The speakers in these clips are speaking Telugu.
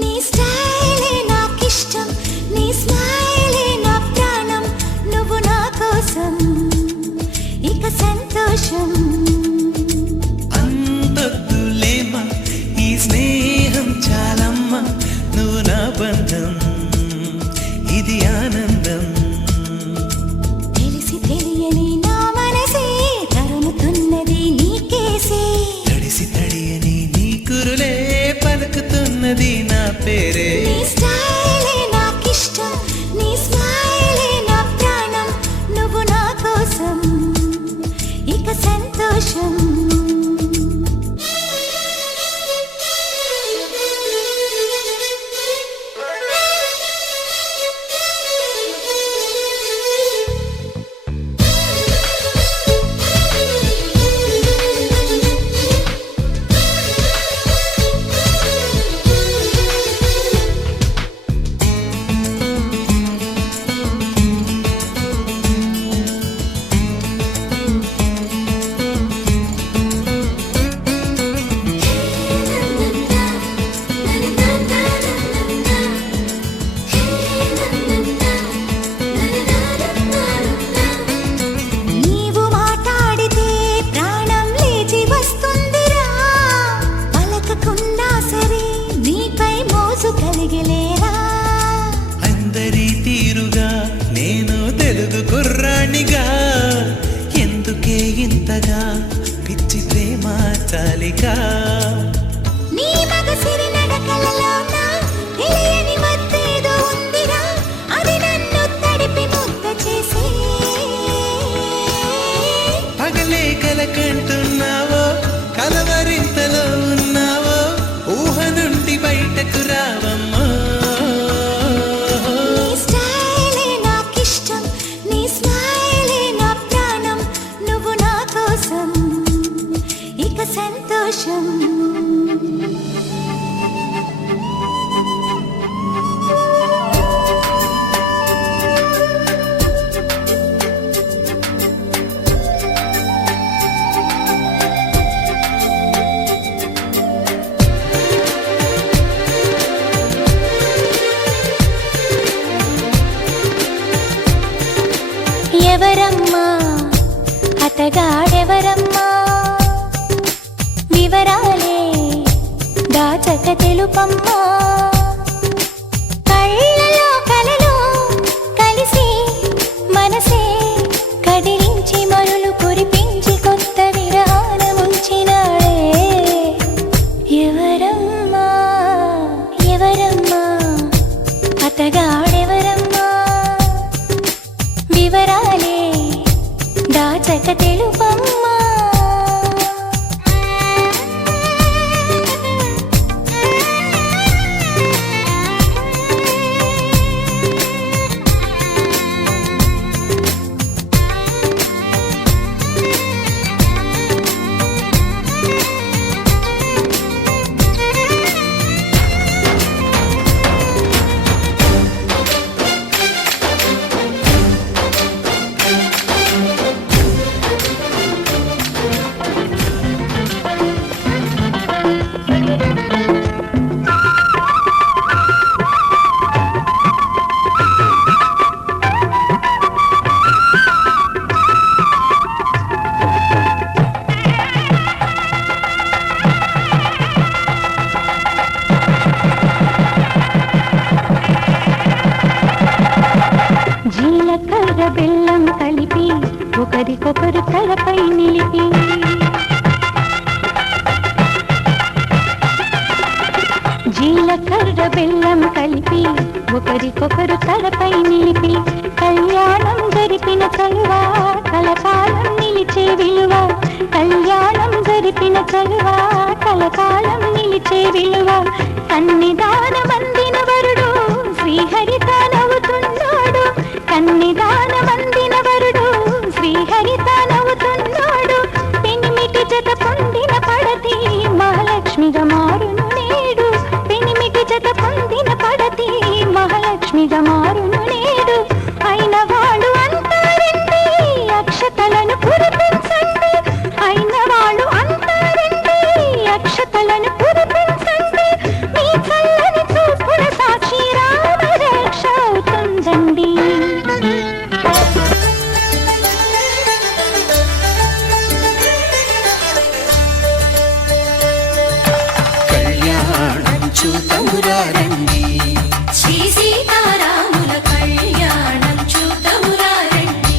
నీ స్టైలే నాకిష్టం, నీ స్మైలే నా ప్రాణం, నువ్వు నా కోసం ఇక సంతోషం. అంతొద్దులేమా ఈ స్నేహం చాలమ్మా, నువ్వు నా బంధం ఇది ఆనందం. తెలిసి తెలియని నా మనసే తరుముతున్నది నీకేసే, తడిసి తడియని నీ కురులే పలుకుతున్నది నా పేరే. నీ స్టైలే నాకిష్టం, నీ స్మైలే నా ప్రాణం, నువ్వు నా కోసం ఇక సంతోషం. నీవు మాట్లాడితే ప్రాణం లేచి వస్తుందిరా, పలకకున్నా సరే నీపై మోజు కలిగిలేరా. అందరి తీరుగా నేను తెలుగు కుర్రాణిగా, ఎందుకే ఇంతగా పిచ్చి ప్రేమ చాలిగా. నీ మగసిరి నడకలలోన తెలియని మత్తేదో ఉందిరా, అది నన్ను తడిపి ముద్ద చేసే. పగలే కలకంటున్నావో కలవరింతలో ఉన్నావో, ఊహ నుండి బయటకు రావమ్మా. నీ స్టైలే నాకిష్టం, నీ స్మైలే నా ప్రాణం, నువ్వు నా కోసం ఇక సంతోషం. ఎవరమ్మా అతగాడెవరమ్మా, వివరాలే దాచక తెలుపమ్మా. కళ్ళలో కలలో కలిసి మనసే కదిలించి మరులు కురిపించి కొత్త విరానముంచినాడే. ఎవరమ్మా ఎవరమ్మా అతగాడెవరమ్మా, వివరాలే దాచక తెలుపమ్మా. జీలకర్ర బెల్లం కలిపి ఒకరికొకరు తలపై నిలిపి, జీలకర్ర బెల్లం కలిపి ఒకరికొకరు తలపై నిలిపి, కళ్యాణం జరిపిన చలువ కలకాలం నిలిచే విలువ, కళ్యాణం జరిపిన చలువ కలకాలం నిలిచే విలువ. కన్నిదానమందిన వరుడు శ్రీహరిత నవ్వుతున్నాడు, కన్నిదానమందిన వరుడు శ్రీహరిత నవ్వుతున్నాడు. పెనిమిటి జత పొందిన పడతి మహాలక్ష్మిగా మారును నేడు, పెనిమిటి జత పొందిన పడతి మహాలక్ష్మిగా మారును నేడు. అయిన వాళ్ళు అంటారండి అక్షతలను కురిపించండి, అయిన వాళ్ళు అంటారండి అక్షతలను కురిపించండి. మీ చల్లని చూతమురా రండి. శ్రీ సీతారాముల కళ్యాణం చూతమురా రండి.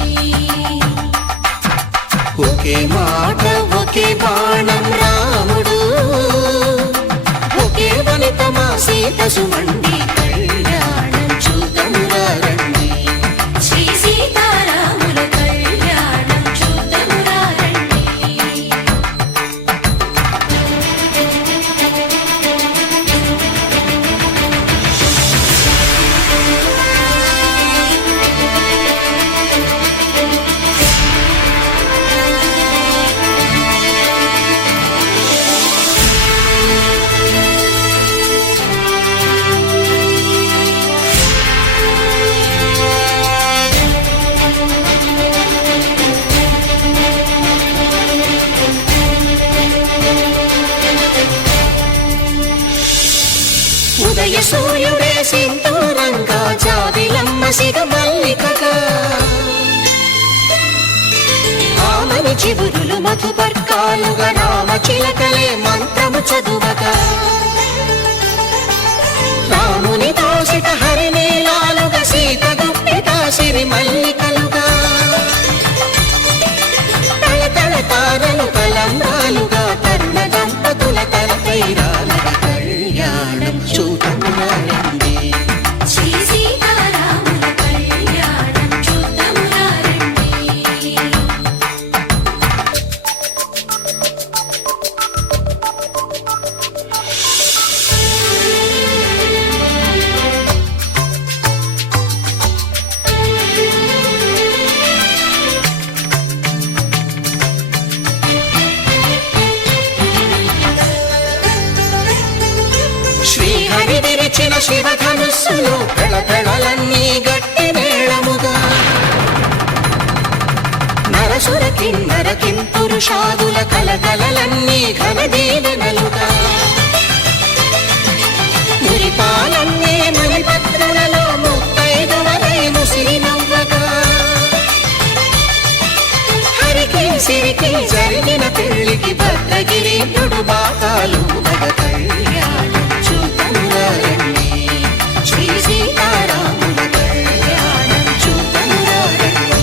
ఒకే మాట ఒకే బాణం రాముడు, ఒకే వనిత మా సీత సుమండి కళ్యాణం చూతమురా రండి. శ్రీ సీతారాముల కళ్యాణం చూతమురా రండి. ఉదయ సూర్యుడే సింధూరంగా జాబిలమ్మ సిగ మల్లికగా, ఆమని చివురులు మధుపర్కాలుగా రామ చిలకలే మంత్రము చదువగా, రాముని దోసిట హరినీలాలుగా సీత గుప్పిట సిరి మల్లికలుగా, తళతళ తారలు తలంబ్రాలుగా తరుణ దంపతుల తలపైరాలుగా కళ్యాణం చూతమురా రండి. శ్రీ సీతారాముల కళ్యాణం చూతమురా రండి. శ్రీహరి విరిచిన శివధనుస్సులు పెళపెళలన్నీ గట్టి మేళముగా, నరసుర కిన్నర కింపురుషాదుల కలకలలన్నీ ఘన దీవెనలుగా, మురిపాలన్నీ మణిపత్రులలో ముత్తైదువలై ముసిరి నవ్వగా, హరికి సిరికి జరిగిన పెళ్లికి భద్రగిరీంద్రుడు బాకాలు మగ కళ్యాణం చూతమురా రండి. శ్రీ సీతారాముల కళ్యాణం చూతమురా రండి.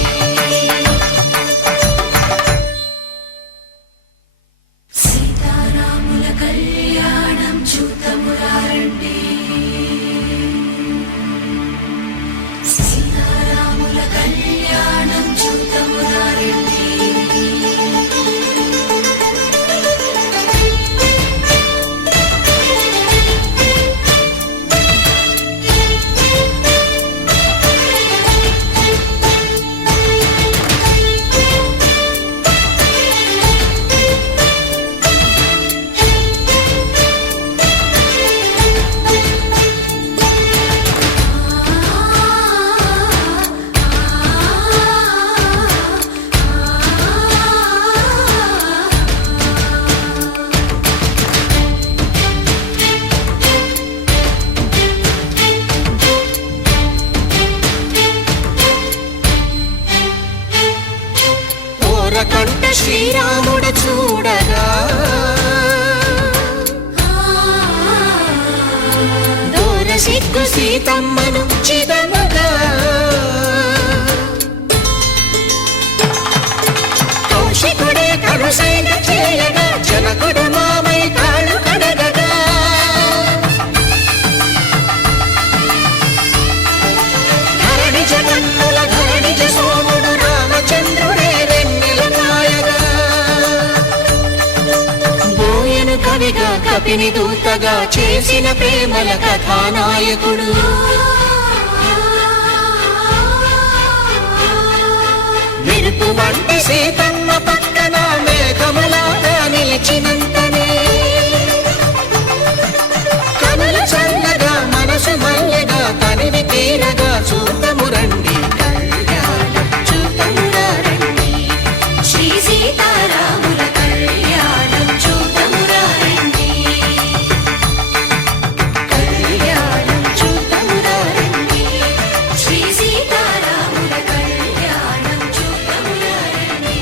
సీతారాముల కళ్యాణం చూతమురా రండి. సీతారాముల కళ్యాణం చూతమురా రండి. ఓరకంట శ్రీరాముడు చూడగా, దూర సిగ్గు సీతమ్మను చిదమగా, కౌశికుడే కరుసైన చేయగా జనకుడు మామై కాళ్ళు కడగగా, ధరణి జగన్నుల ధరణిజ సోముడు రామచంద్రుడే వెన్నెల కాయగా, బోయను కవిగా కపిని దూతగా చేసిన ప్రేమల కథానాయకుడు, మెరుపు వంటి సీతమ్మ పక్కన మేఘములాగా నిలిచినంతనే, కనుల చల్లగా మనసు మల్లెగా తనివి తీరగా చూతము రండి కళ్యాణం చూతమురా రండి. శ్రీ సీతారాముల కళ్యాణం చూతమురా రండి. కళ్యాణం చూతమురా రండి. శ్రీ సీతారాముల కళ్యాణం చూతమురా రండి.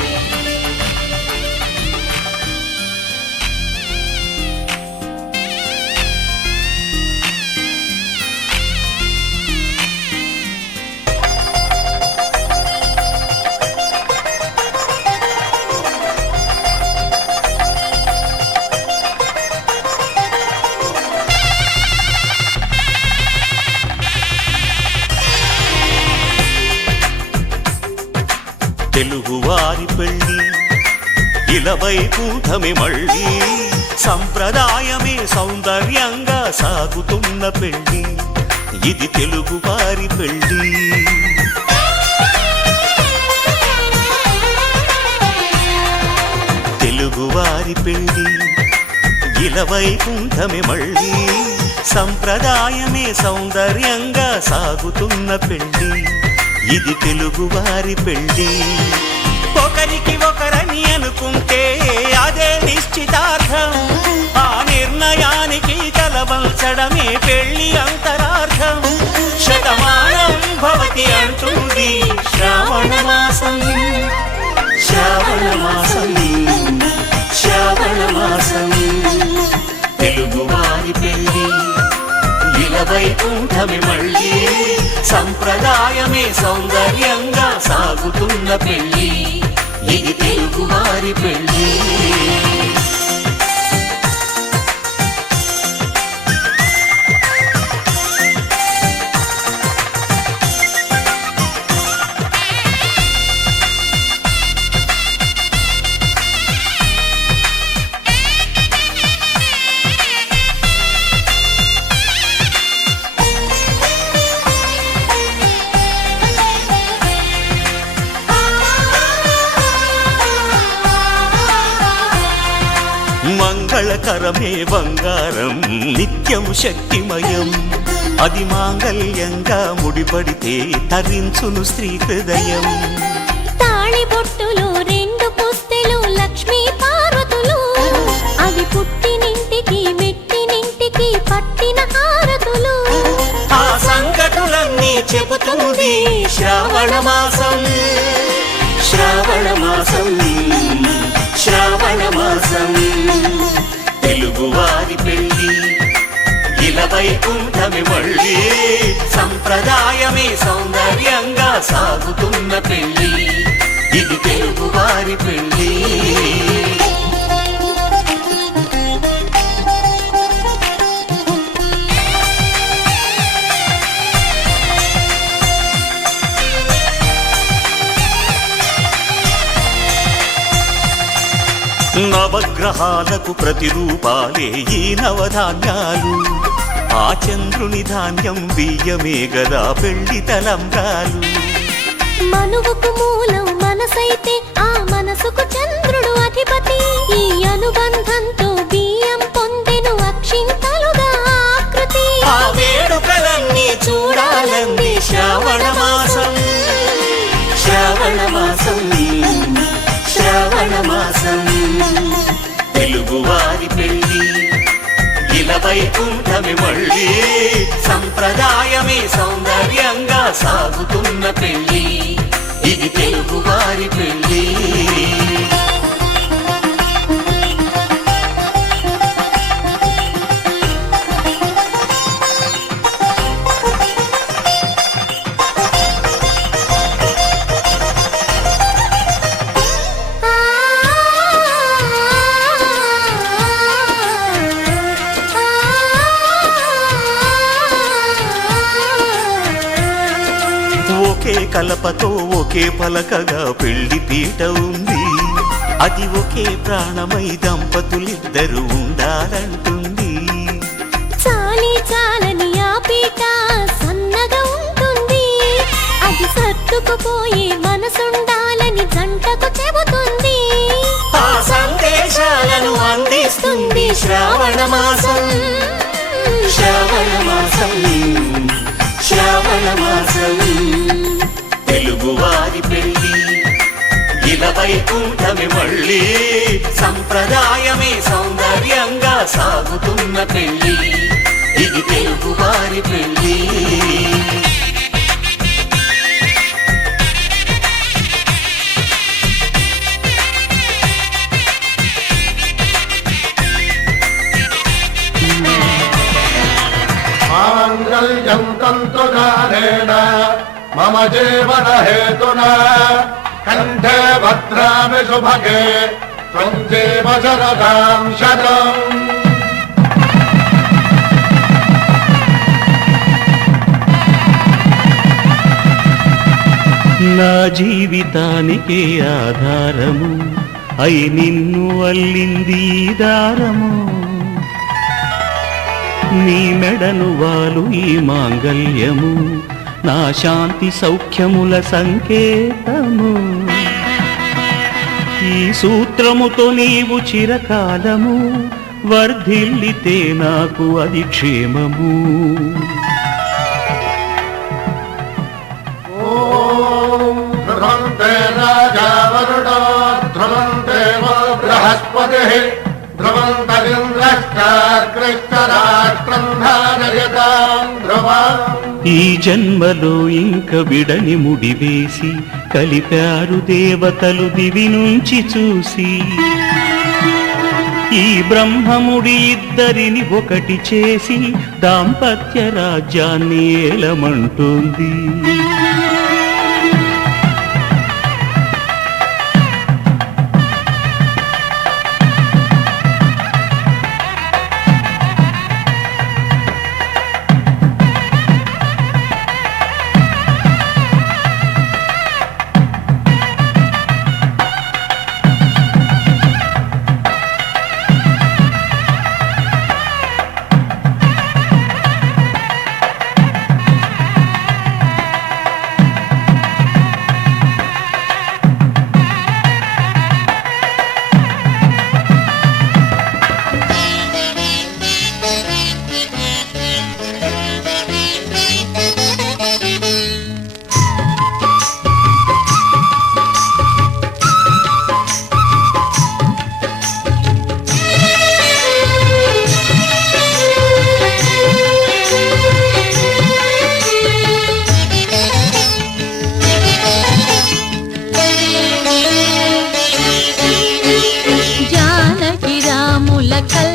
ఇలవైకుంఠమే మళ్ళీ సంప్రదాయమే సౌందర్యంగా సాగుతున్న పెళ్ళి ఇది తెలుగువారి పెళ్ళి తెలుగువారి పెళ్ళి ఇలవైకుంఠమే మళ్ళీ సంప్రదాయమే సౌందర్యంగా సాగుతున్న పెళ్ళి ఇది తెలుగువారి పెళ్ళి ఒకరికి ఒకరని అనుకుంటే అదే నిశ్చితార్థం ఆ నిర్ణయానికి తలవంచడమే పెళ్ళి అంతరార్థం శతమానం భవతి అంటుంది శ్రావణ మాసం శ్రావణ మాసం శ్రావణ మాసం తెలుగువారి పెళ్ళి ఇలవైకుంఠమే మళ్ళీ సంప్రదాయమే సౌందర్యంగా సాగుతున్న పెళ్ళి ఇది తెలుగువారి పెళ్ళి మంగళకరమే బంగారం నిత్యం శక్తిమయం అది మాంగళ్యంగా ముడిపడితే తరించును స్త్రీ హృదయం తాళి బొట్టులో రెండు పుస్తెలు లక్ష్మీ పార్వతులు అవి పుట్టినింటికి మెట్టినింటికి పట్టిన హారతులు ఆ సంగతులన్నీ చెబుతుంది శ్రావణ మాసం శ్రావణ మాసం శ్రావణ మాసం తెలుగువారి పెళ్ళి ఇలవైకుంఠమే మళ్ళీ సంప్రదాయమే సౌందర్యంగా సాగుతున్న పెళ్ళి ఇది తెలుగువారి పెళ్ళి నవగ్రహాలకు ప్రతిరూపాలే ఈ నవధాన్యాలు ఆ చంద్రుని ధాన్యం బియ్యమే గదా పెళ్లి తలంబ్రాలు మనువుకు మూలం మనసైతే ఆ మనసుకు చంద్రుడు అధిపతి ఈ అనుబంధంతో బియ్యం పొందెను అక్షింతలుగా ఆకృతి ఆ వేడుకలన్నీ చూడాలంది శ్రావణ మాసం శ్రావణ మాసం శ్రావణ మాసం తెలుగువారి పెళ్ళి ఇలవైకుంఠమే మళ్ళీ సంప్రదాయమే సౌందర్యంగా సాగుతున్న పెళ్ళి ఇది తెలుగువారి పెళ్ళి ఒకే కలపతో ఒకే పలకగా పెళ్లి పీట ఉంది అది ఒకే ప్రాణమై దంపతులిద్దరూ ఉండాలంటుంది చాలి చాలని ఆ పీట సన్నగా ఉంటుంది అది సర్దుకుపోయే మనసుండాలని జంటకు చెబుతుంది ఆ సందేశాలను అందిస్తుంది శ్రావణ మాసం శ్రావణ మాసం శ్రావణ మాసం తెలుగువారి పెళ్ళి ఇలవైకుంఠమే మళ్ళీ సంప్రదాయమే సౌందర్యంగా సాగుతున్న పెళ్ళి ఇది తెలుగువారి పెళ్ళి మాంగళ్యం తంతుకారేణ మమ జీవన హేతునా కంఠే భద్రామి శుభగే త్వం జీవ శరదాం శతం నా జీవితానికి ఆధారము అయి నిన్ను అల్లింది దారము నీ మెడను వాలు ఈ మాంగల్యము నా శాంతి సౌఖ్యముల సంకేతము ఈ సూత్రముతో నీవు చిరకాలము వర్ధిల్లితే నాకు అది క్షేమము ధ్రువంతే రాజా వరుణో ధ్రువంతే బృహస్పతిః ధ్రువంతరింద్రశ్చాగ్రశ్చరాష్ట్రం ధారయతాం ధ్రువం. ఈ జన్మలో ఇంక విడని ముడివేసి కలిపారు దేవతలు దివి నుంచి చూసి ఈ బ్రహ్మముడి ఇద్దరిని ఒకటి చేసి దాంపత్య రాజ్యాన్ని ఏలమంటుంది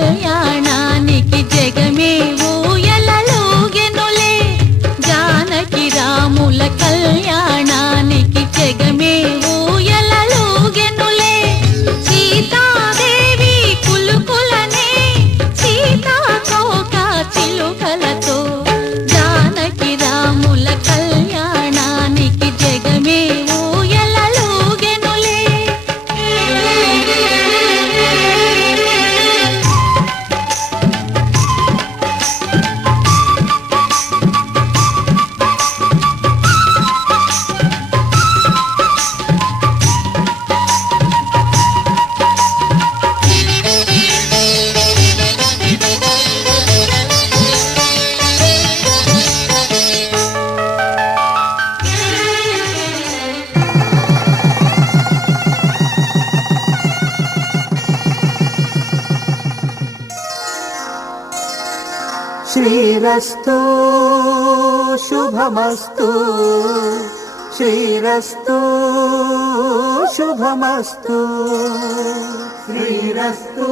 కళ్యాణానికి జగమే ఊయలలూగెనులే జానకి రాముల కళ్యాణానికి జగమే ఊయలలూగెనులే సీతాదేవి కులుకులనే సీతాకోక చిలుకలతో జానకి రాముల కళ్యాణానికి జగమే ఊయలలూగెనులే శ్రీరస్తు శుభమస్తు శ్రీరస్తు శుభమస్తు శ్రీరస్తు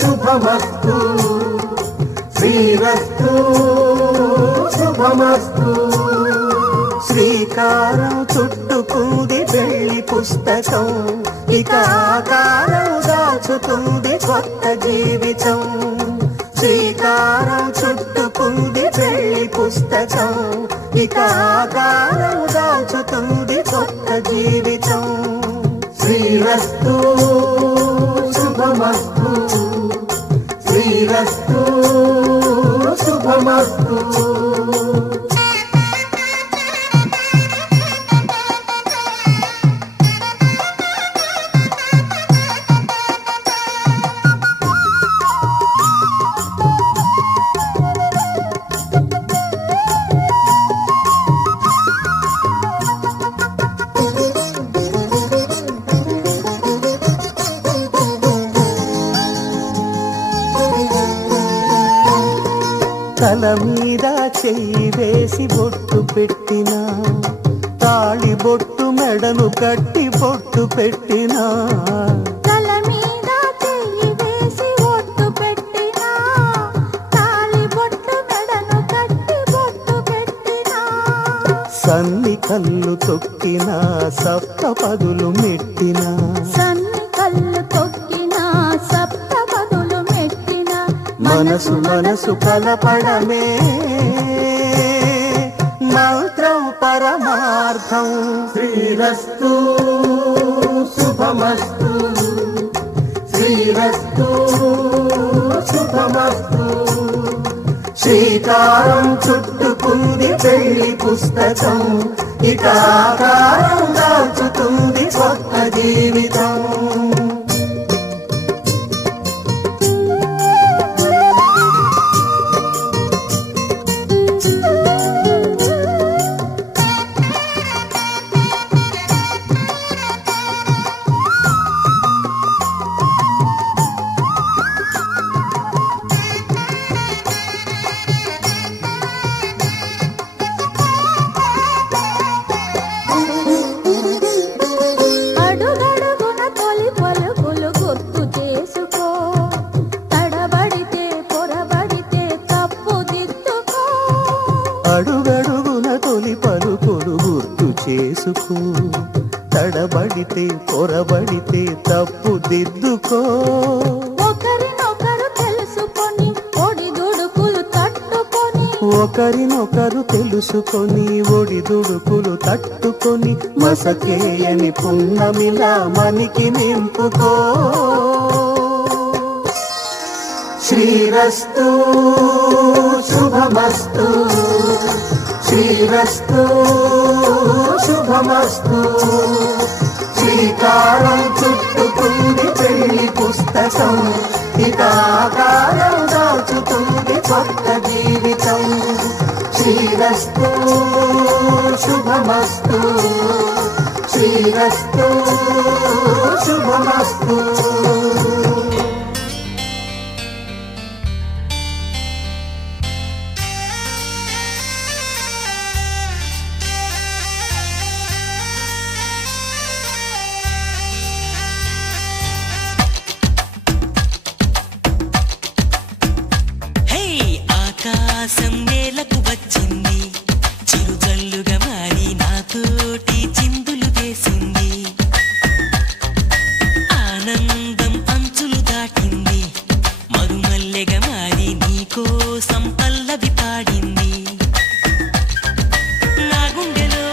శుభమస్తు శ్రీరస్తు శుభమస్తు శ్రీకారం చుట్టుకుంది పెళ్లి పుస్తకం ఇక ఆకారం దాచుతుంది కొత్త జీవితం శ్రీకారం చుట్టుకుంది పెళ్లి పుస్తకం ఇక ఆకారం దాచుతుంది కొత్త జీవితం శ్రీరస్తు శుభమస్తు శ్రీరస్తు శుభమస్తు తల మీద చెయ్యి వేసి బొట్టు పెట్టినా తాళి బొట్టు మెడను కట్టి బొట్టు పెట్టినా తల మీద చెయ్యి వేసి బొట్టు పెట్టినా తాళి బొట్టు మెడను కట్టి బొట్టు పెట్టినా సన్ని కళ్ళు తొక్కినా సప్త పదులు మెట్టినా సన్ని కళ్ళు తొక్కినా సప్త పదులు మెట్టినా మనసు మనసు కలపడమే మంత్రం పరమార్థం శ్రీరస్తు శుభమస్తు శ్రీరస్తు శుభమస్తు. శ్రీకారం చుట్టుకుంది పెళ్లి పుస్తకం, ఇక ఆకారం దాచుతుంది కొత్త జీవితం. అడుగడుగున తొలి పలుకులు గుర్తు చేసుకో, తడబడితే పొరబడితే తప్పుదిద్దుకో. అడుగడుగున తొలి పలుకులు గుర్తు చేసుకో, తడబడితే పొరబడితే తప్పు దిద్దుకో. ఒకరినొకరు తెలుసుకొని ఒడిదుడుకులు తట్టుకొని, ఒకరినొకరు తెలుసుకొని ఒడిదుడుకులు తట్టుకొని, మసకేయని పున్నమిలా మనికి నింపుకో. శ్రీరస్తు శుభమస్తు, శ్రీరస్తు శుభమస్తు. శ్రీకారం చుట్టుకుంది పెళ్లి పుస్తకం, ఇక ఆకారం దాచుతుంది కొత్త జీవితం. శ్రీరస్తు శుభమస్తు, శ్రీరస్తు శుభమస్తు. హే ఆకాశం నేలకు వచ్చింది, చిరుజల్లుగా మారి నాతోటి చిందులు వేసింది. ఆనందం అంచులు దాటింది, మరుమల్లెగా మారి నీకోసం పల్లవి పాడింది. నా గుండెలో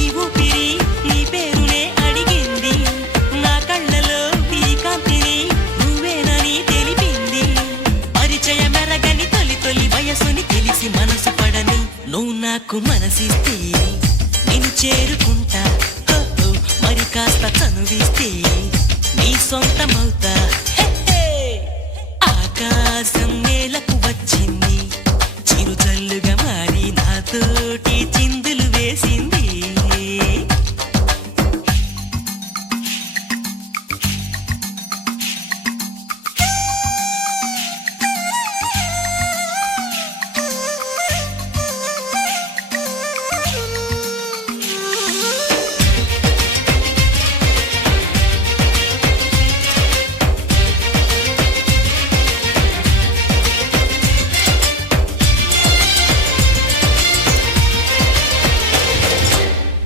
ఈ ఊపిరి నీ పేరునే అడిగింది, నా కళ్ళలో ఈ కాంతిని నువ్వేనని తెలిపింది. పరిచయ మెరగని తొలి తొలి వయసుని తెలిసి మనసు పడని నువ్వు నాకు మనసిస్తే నేను చేరుకుంటా. హో, హో, మరి కాస్త చనువిస్తే నీ సొంతమవుతా. హే, హే. ఆకాశం నేలకు వచ్చింది, చిరుజల్లుగా మారి నాతోటి చిందులు వేసింది.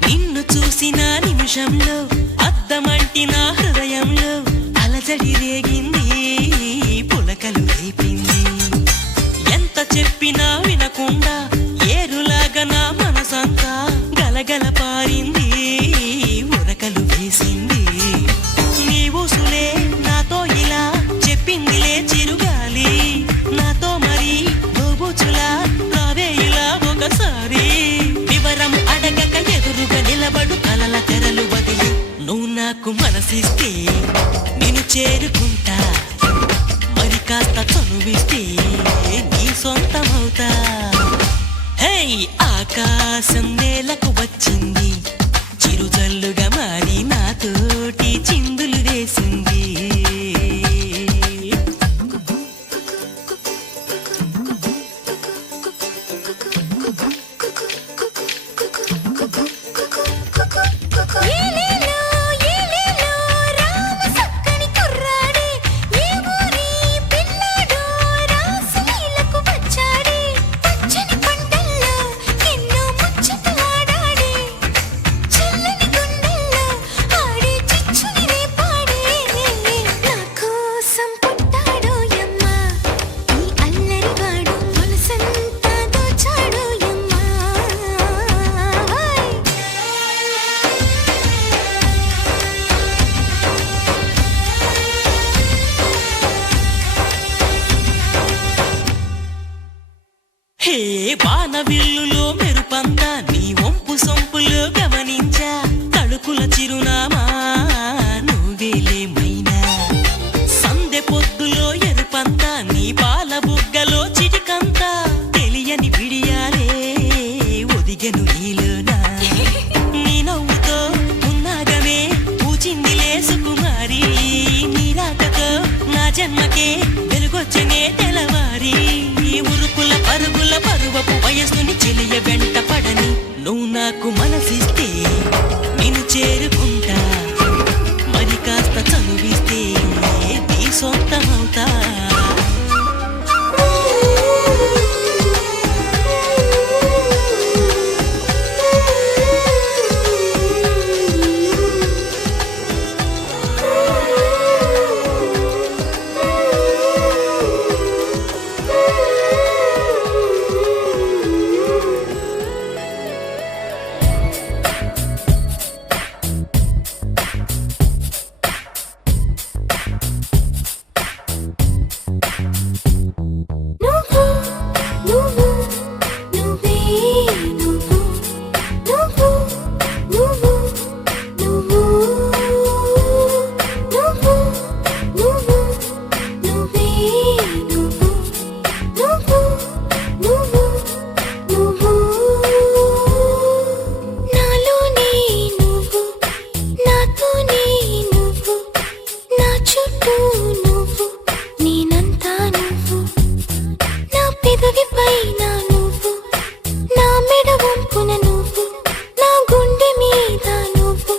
నిన్ను చూసిన నిమిషంలో అద్దమంటి నా హృదయంలో అలజడి రేగింది, పులకలు రేపింది. ఎంత చెప్పినా వినకుండా ఏరులాగా నా మనసంతా గలగల పారింది, ఉరకలు వేసింది. నీ ఊసులే నాతో ఇలా చెప్పిందిలే చిరుగాలి, నాతో మరి దోబుచులా రావే ఇలా ఒకసారి. వివరం అడగక ఎదురుగా నిలబడు కలల తెరలు వదిలి నువ్వు నాకు మనసిస్తే నేను చేరుకుంటా. మరి కాస్త చనువిస్తే నీ సొంతమవుతా. హే ఆకాశం నేలకు వచ్చింది, చిరుజల్లుగా మారి నాతోటి చిందులు వేసింది. ఏలేలో ఏలేలో రామ సక్కని కుర్రాడే, ఏ ఊరి పిల్లాడో రాసలీలకు వచ్చాడే. పచ్చని పంటల్లో ఎన్నో ముచ్చటలాడాడే, హే బాణవిల్లులో మెరుపంతా నీ వంపు సొంపులో గమనించా తళుకుల చిరునామా నువ్వేలే మైనా సందె పొద్దులో ఎరుపంతా నీ పాల బుగ్గలో చిటికంతా తెలియని విడియాలే ఒదిగెను నీలోనా నీ నవ్వుతో ఉన్నాగమే పూచిందిలే సుకుమారి నీ రాకతో నా జన్మకే వెలుగొచ్చనే తెలవారి ఉరుకుల పరుగుల పరువపు వయస్సుని చెలియ వెంట పడని నువ్వు నాకు మనసిస్తే నిన్ను చేరుకుంటా మరి కాస్త చనువిస్తే నీ సొంతమవుతా నువ్వు నువ్వు నువ్వే నువ్వు నువ్వు నువ్వు నువ్వు నువ్వు నువ్వు నువ్వే నువ్వు నువ్వు నువ్వు నువ్వు నాలోనే నువ్వు నాతోనే నువ్వు నా చుట్టూ నువ్వు నేనంతా నువ్వు నా పెదవి పైన నువ్వు నా మెడ వంపున నువ్వు నా గుండె మీద నువ్వు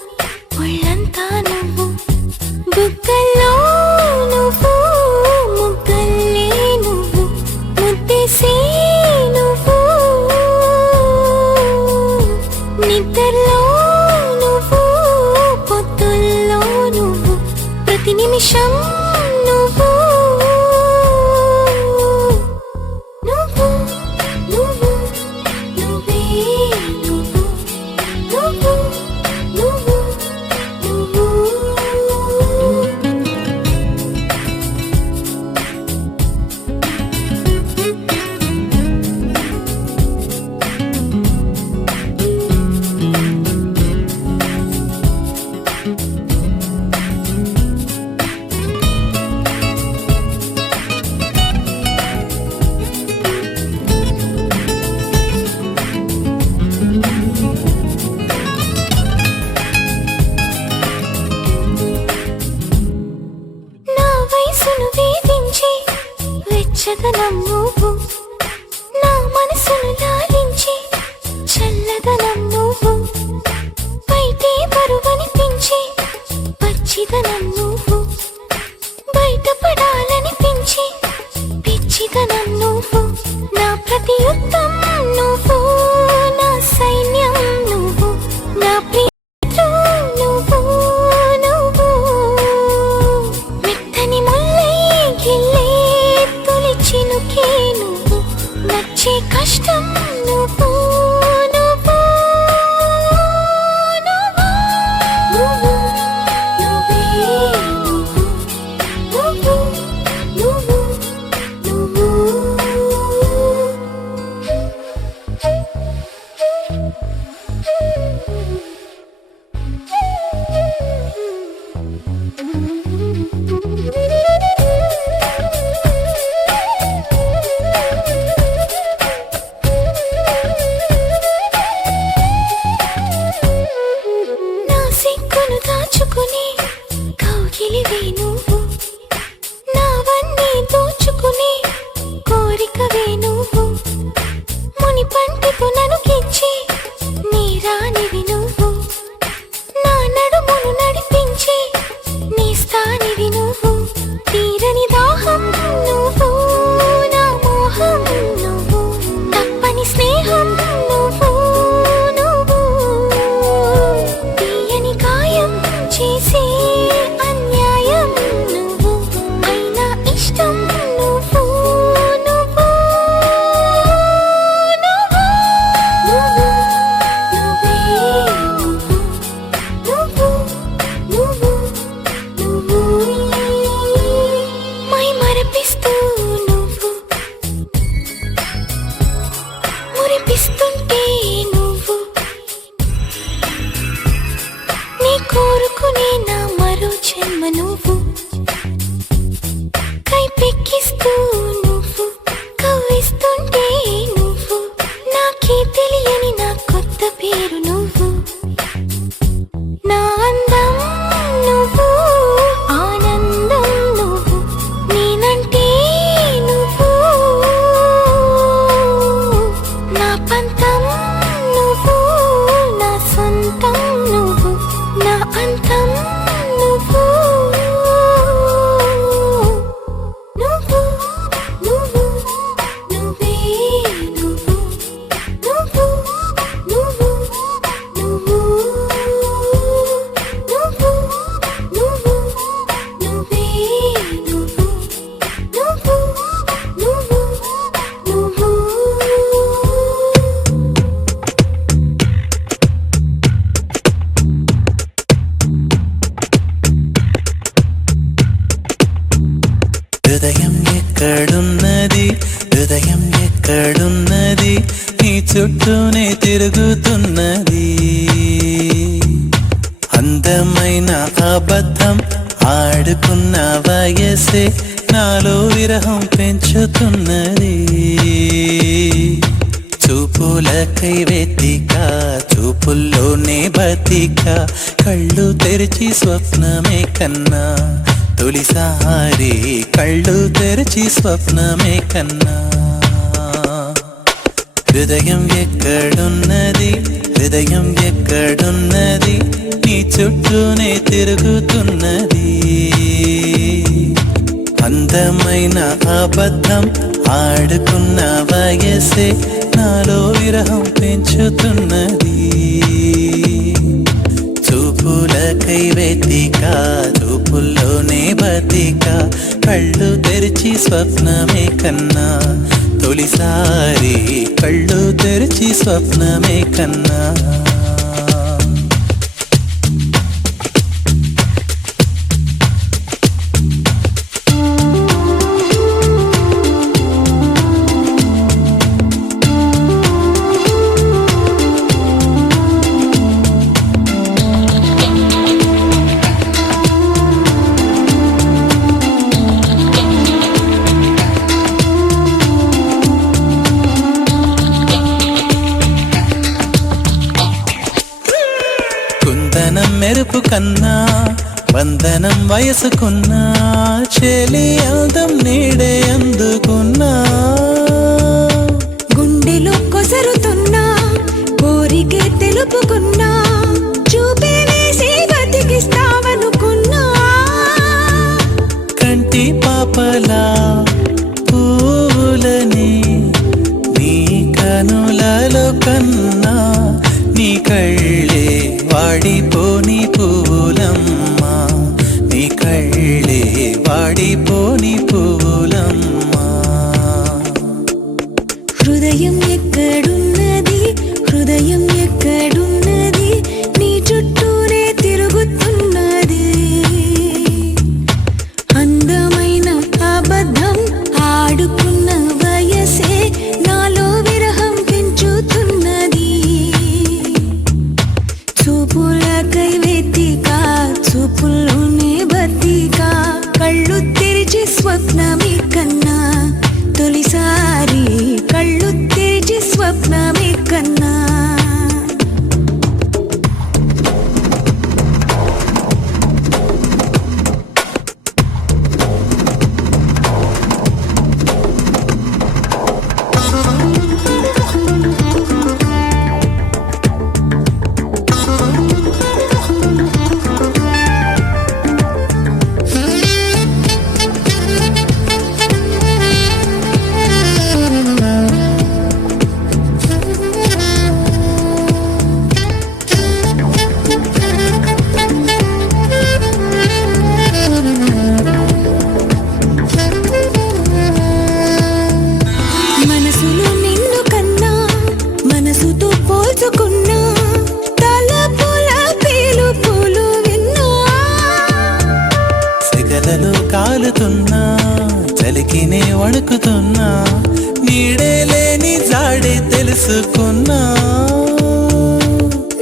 ఒళ్ళంతా నువ్వు బుగ్గల్లో నువ్వు ముగ్గల్లే నువ్వు ముద్దేసే నువ్వు నిద్రలో నువ్వు పొద్దుల్లో నువ్వు ప్రతి నిమిషం నువ్వు నువ్వు నువ్వు నువ్వే నువ్వు నువ్వు నువ్వు నువ్వు నా వయసును వేధించి వెచ్చదనం నువ్వు నా మనసును లాలించి చల్లదనం నువ్వు బయటే బరువనిపించి పచ్చిదనం నువ్వు బయటపడాలనిపించి పిచ్చిదనం నువ్వు నా ప్రతి యుద్ధం నువ్వు నా సైన్యం నువ్వు నా ప్రియ నువ్వు నువ్వు మెత్తని ముల్లై గిల్లే తొలి చినుకే నువ్వు నచ్చే కష్టం నువ్వు నువ్వు నువ్వు నువ్వు నువ్వే నువ్వు నువ్వు నువ్వు నా సిగ్గును దాచుకుని కౌగిలివే నువ్వు నావన్నీ దోచుకుని కోరికవే నువ్వు ముని పంటితో నన్ను గిచ్చి నీ రానివి నువ్వు నా నడుమును నడిపించి నీ స్థానివి నువ్వు తీరని దాహం నువ్వు నా మోహం నువ్వు తప్పని స్నేహం నువ్వు నువ్వు తీయని గాయం చేసే అన్యాయం నువ్వు అయినా ఇష్టం నువ్వు నువ్వు నువ్వు నువ్వు ఎక్కడున్నది నీ చుట్టూనే తిరుగుతున్నది అందమైన అబద్ధం ఆడుకున్న వయసే నాలో విరహం పెంచుతున్నది చూపులకై వెతిక చూపుల్లోనే బతిక కళ్ళు తెరిచి స్వప్నమే కన్నా తొలిసారి కళ్ళు తెరిచి స్వప్నమే కన్నా హృదయం ఎక్కడున్నది హృదయం ఎక్కడున్నది నీ చుట్టూనే తిరుగుతున్నది అందమైన అబద్ధం ఆడుకున్న వయసే నాలో విరహం పెంచుతున్నది చూపులకై వెతిక చూపుల్లోనే బతిక కళ్ళు తెరిచి స్వప్నమే కన్నా తొలిసారి కళ్ళు తెరిచి స్వప్నమే కన్నా మెరుపు కన్నా వందనం వయసుకున్నా చెలి అందం నీడే అందుకున్నా గుండెలో కొసరుతున్నా కోరికే తెలుపుకున్నా చూపే వేసి బతికిస్తావనుకున్నా కంటి పాపలా పూలని నీ కనులలో కన్నా నీ కళ్ళే వాడిపోని పూలమ్మా నీ కళ్ళే వాడిపోని పూలమ్మా హృదయం ఎక్కడున్నది హృదయం ఎక్కడున్నది నీ చుట్టూనే తిరుగుతున్నది అందమైన అబద్ధం ఆడుకున్న వయసే నాలో విరహం పెంచుతున్నది చూపులకై వెతిక చూపుల్లోనే బతిక కళ్ళు తెరిచి స్వప్నమే కన్నా తొలిసారి కళ్ళు తెరిచి స్వప్నమే కన్నా మనసులో నిన్ను కన్నా మనసుతో పోల్చుకున్నా తలపుల పిలుపులు విన్నా సిగలలో కాలుతున్నా చలికినే వణుకుతున్నా నీడే లేని జాడే తెలుసుకున్నా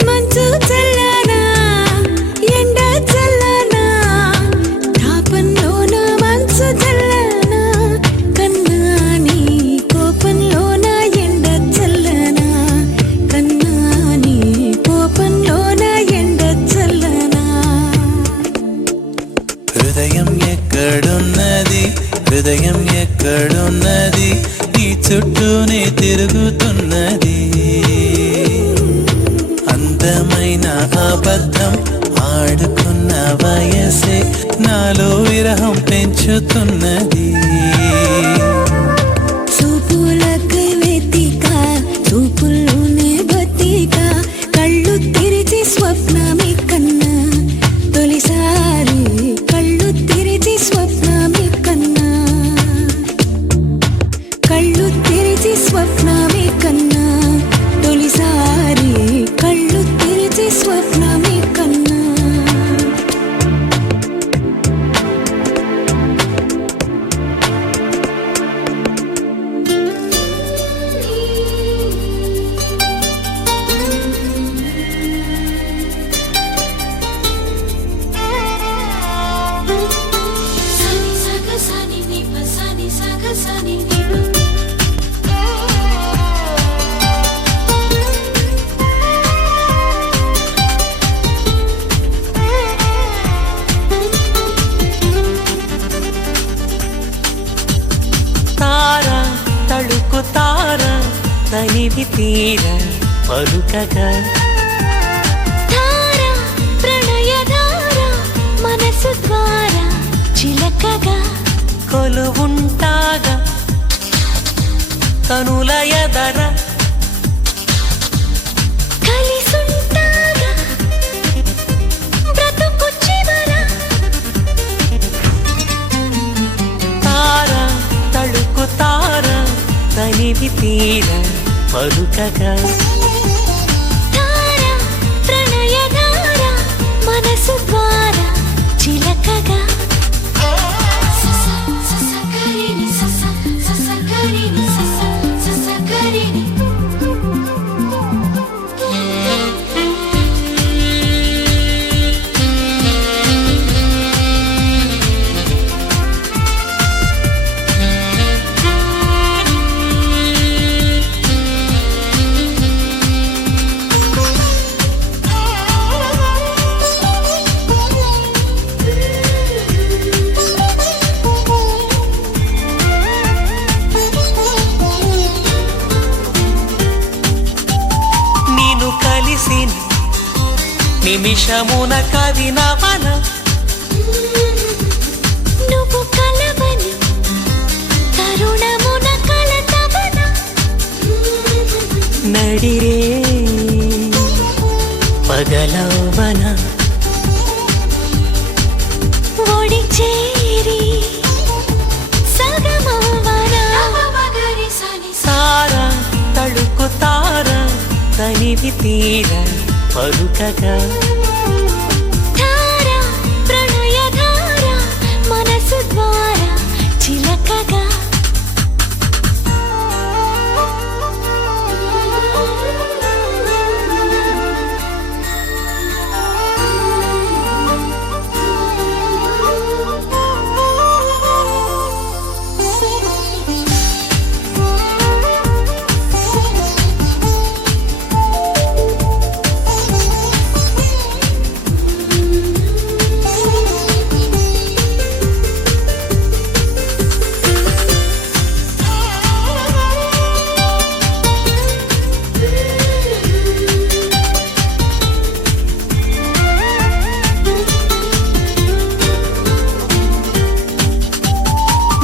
మంచు చల్లనా ఎండ చల్లనా తాపంలోన మంచు చల్లనా కన్నా నీ కోపంలోన ఎండ చల్లనా కన్నా నీ కోపంలోన ఎండ చల్లనా హృదయం ఎక్కడున్నది హృదయం ఎక్కడున్నది నీ చుట్టూనే తిరుగుతున్నది అందమైన అబద్ధం ఆడుకున్న వయసే నాలో విరహం పెంచుతున్నది చూపులకై వెతిక చూపుల్లోనే బతిక కళ్ళు తెరిచి స్వప్నమే కన్నా తొలిసారి కళ్ళు తెరిచి స్వప్నమే కన్నా కళ్ళు తెరిచి స్వప్నమే కన్నా తొలిసారి కళ్ళు తెరిచి స్వప్నమే కన్నా తనివి తీర పలుకగా ధార ప్రణయధార మనసు ద్వారా చిలకగా కొలువుంటాగా కనుల ఎదర కలిసుంటాగా బ్రతుకు చివర తార తళుకు తార తనివి తీర పలుకగా ధార ప్రణయధార మనసు ద్వారా చిలకగా నిన్ను కలిసిన నిమిషమున కవి నవన నువ్వు కలవని తరుణమున కలతవన నడిరే పగలవన ఒడి చేరి సగమవన తార తళుకు తార తనివి తీర పలుకగా ధార ప్రణయధార మనసు ద్వారా చిలకగా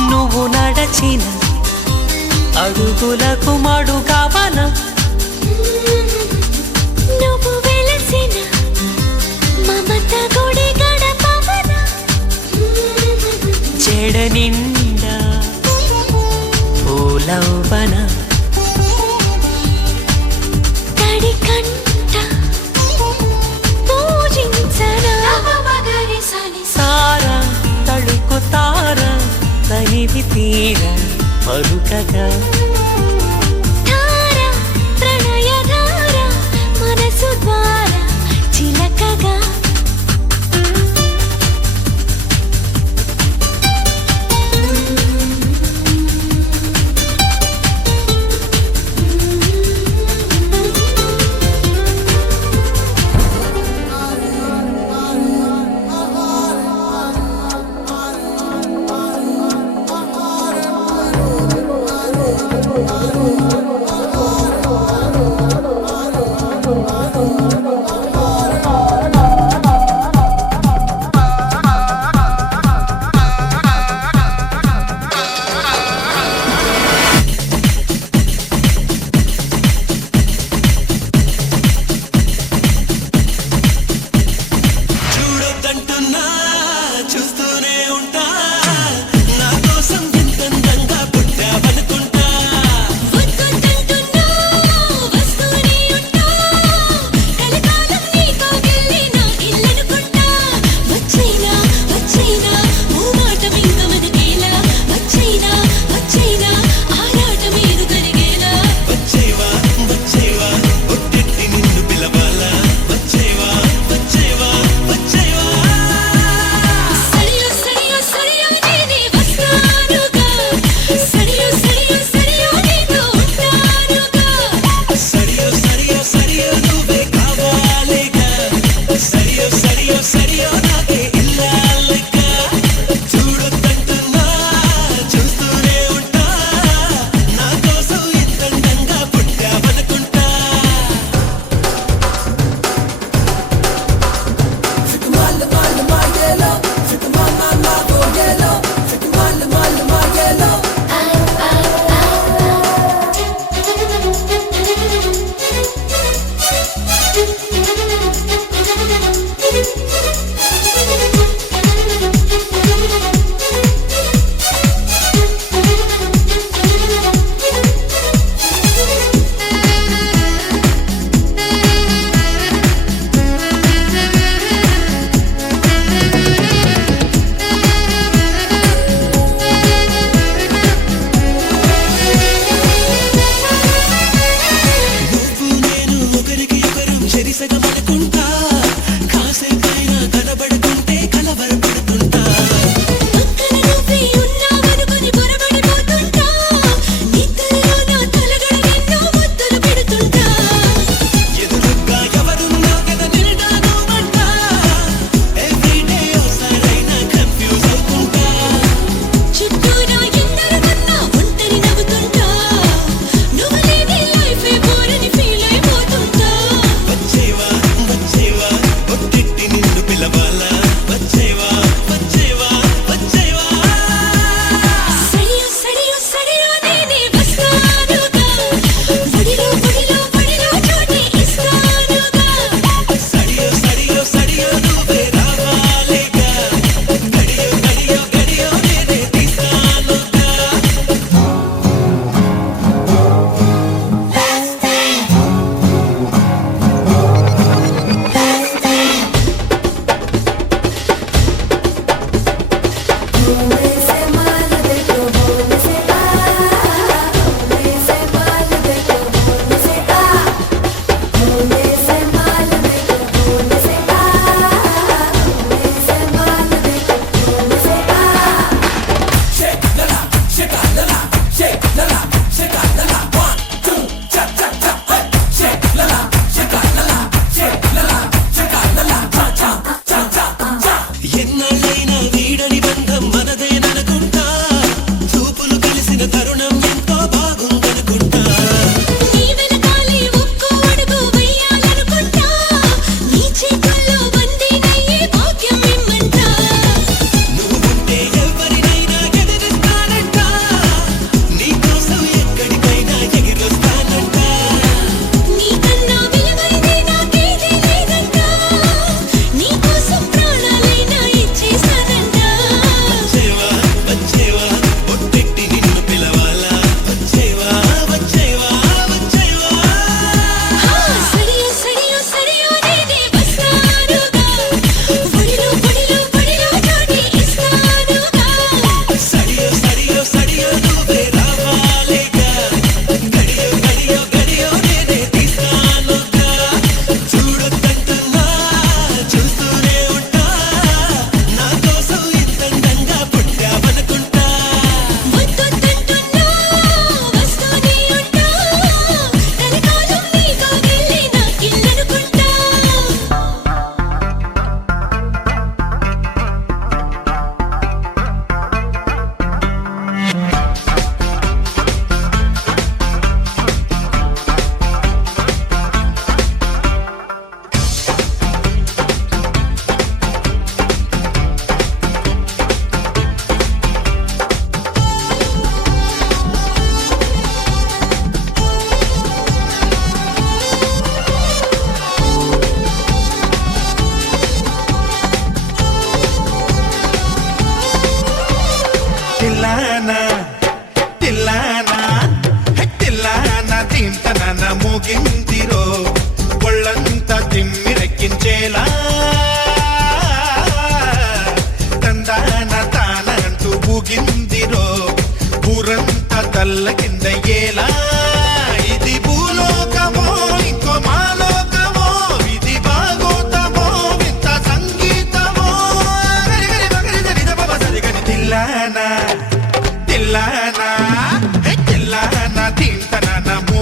నువ్వు నడచిన అడుగులకు మడుగవన నువ్వు వెలసిన మమత గుడి గడపవన చెడ నిండా పూలవన తడి కంట పూజించనా తార తళుకు తార తనివి తీర పలుకగా ధార ప్రణయధార మనసు ద్వారా చిలకగా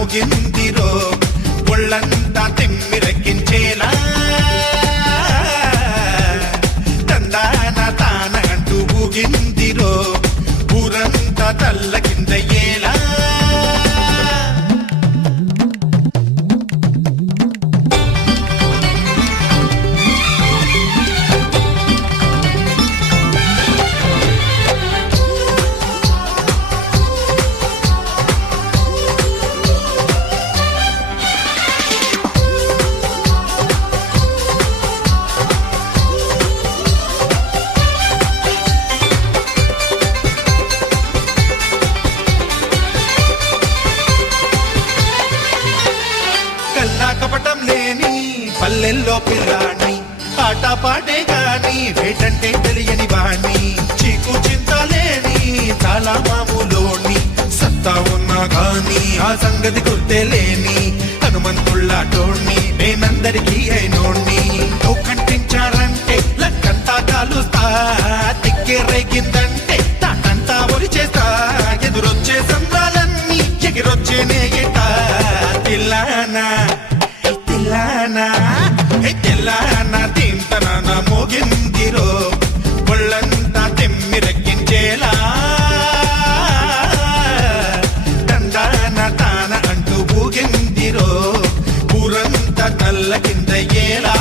మోగిందిరో ఒళ్ళంతా తిమ్మిరెక్కించేలా తందాన తాన అంటూ ఊగిందిరో ఊరంతా తల్ల కిందయ్యేలా కపటం లేని పల్లెల్లో పిల్లాణ్ణి ఆట పాటే గాని వేటంటే తెలియని వాణ్ణి చీకు చింత లేని చాలా మామూలోని సత్తా ఉన్నా గాని ఆ సంగతి గుర్తే లేని హనుమంతుళ్ళాటోణ్ణి నేనందరికీ అయినోణ్ణి కంటించారంటే లక్కంతా కాలుస్తా తిక్కే రేగిందంటే తాటంతా ఒరి చేస్తా ఎదురొచ్చే సంద్రాలన్నీ ఎగిరొచ్చే నేగిట తిల్లానా తెల్లానా తింతన మోగిందిరో ఒళ్ళంతా తెమ్మిరెక్కించేలా తందాన తాన అంటూ ఊగిందిరో ఊరంతా తల్ల కిందయ్యేలా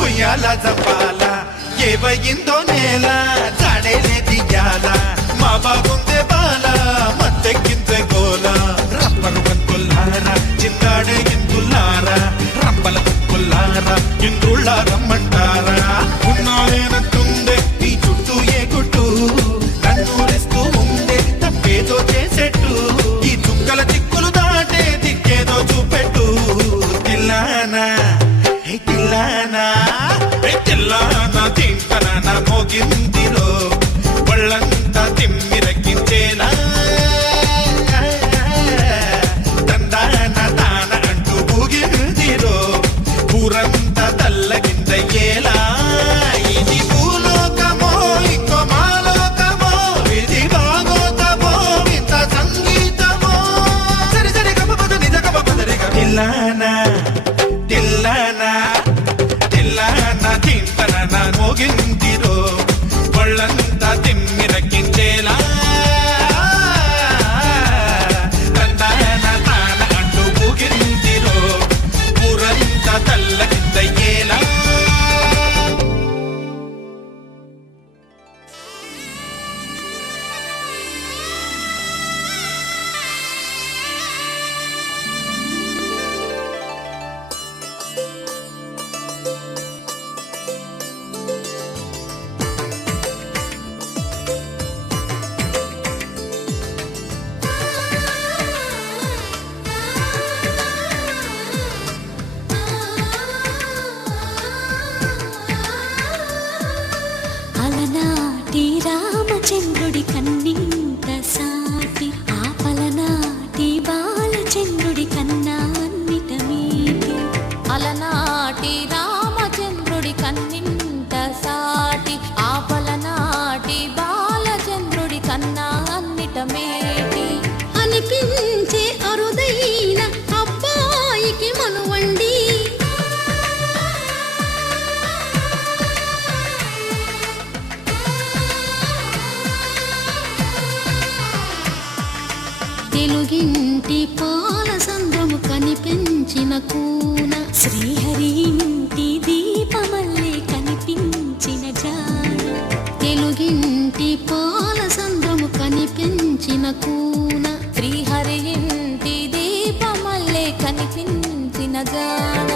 ఉయ్యాల జపాల ఏవయిందో నేల జాడేలే దియ్యాల మా బాగుందే బాల మత్తెక్కించే గోల రప్పరు బంతుల్లారా చిందాడే ఇందుల్లారా రంపల తుక్కుల్లారా ఇంద్రుళ్ళ రమ్మంటారా ఉన్నాయనంటుందే నీ చుట్టూ ఏ గుట్టు నన్నూరిస్తూ ఉండే తప్పేదో చేసేట్టు ఈ చుక్కల దిక్కులు దాటే దిక్కేదో చూపెట్టు తిల్లానా తెల్లానా తింటన మోగిందిరో ఒళ్ళంతా తిమ్మిరెక్కించేలా తందాన తాన అంటూ ఊగిందిరో ఊరంతా తల్ల కిందయ్యేలా ఇది భూలోకమో ఇంకో మాలోకమో ఇది భాగోతమో ఇంత సంగీతమో సరి సరి గమ పద నిజ గమ పదరిగా తిల్లానా తింతన మోగిందిరో ఒళ్ళంతా తిమ్మిరెక్కించేలా తందాన తాన అంటూ ఊగిందిరో ఊరంతా తల్ల కిందయ్యేలా అలనాటి రామచంద్రుడి కన్నింత సాటి ఆపలనాటి బాలచంద్రుడి కన్నా అన్నిట మీటి అలనాటి రామచంద్రుడి కన్నింత సాటి ఆపలనాటి బాలచంద్రుడి కన్నా అన్నిట మేటి అనిపించే అరుదైన అబ్బాయికి మనువండి తెలుగింటి పాల సంద్రము కనిపించిన కూన శ్రీహరి ఇంటి దీపమల్లే కనిపించిన జాడ తెలుగింటి పాల సంద్రము కనిపించిన కూన శ్రీహరి ఇంటి దీపమల్లే కనిపించిన జాడ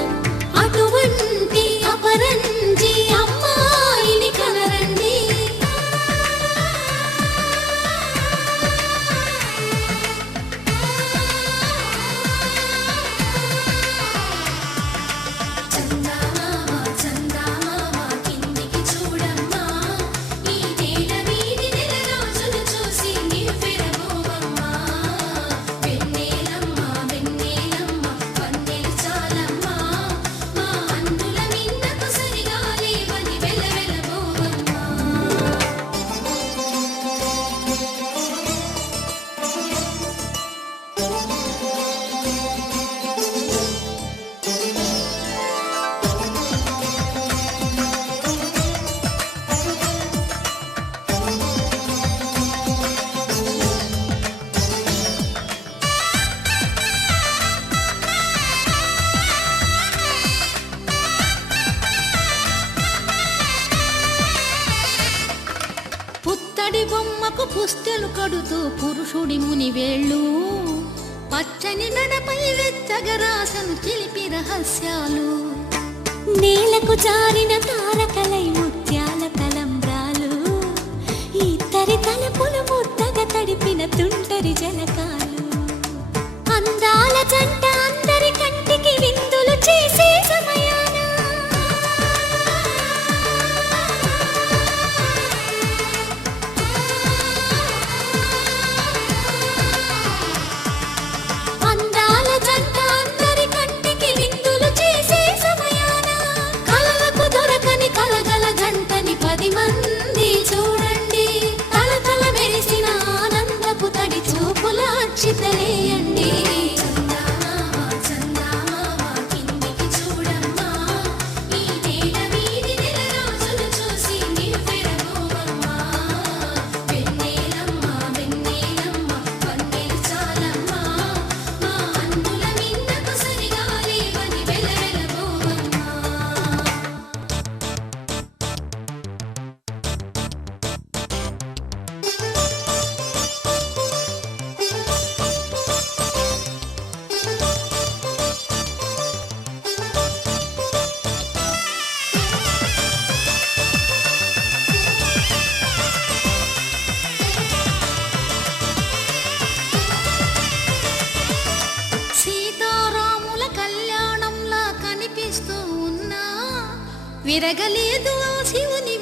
కొమ్మకు పుస్తెలు కడుతూ పురుషుడి ముని వేళ్ళు పచ్చని నడపై వెచ్చగరాసను చిలిపి రహస్యాలు నేలకు జారిన తారకలై ముత్యాల తలంబ్రాలు ఇద్దరి తలపులు ముద్దగా తడిపిన తుంటరి జలకాలు అందాల జంట అందరి కంటికి విందులు చేసే సమయాన అందాల జంట అందరి కంటికి విందులు చేసే సమయాన కలలకు దొరకని కలగల జంటని 10 మంది చూడండి తలతల మెరిసిన ఆనందపు తడి చూపుల అక్షితలేయండి సీతారాముల కళ్యాణంలా కనిపిస్తూ ఉన్నా విరగలేదు ఆ శివుని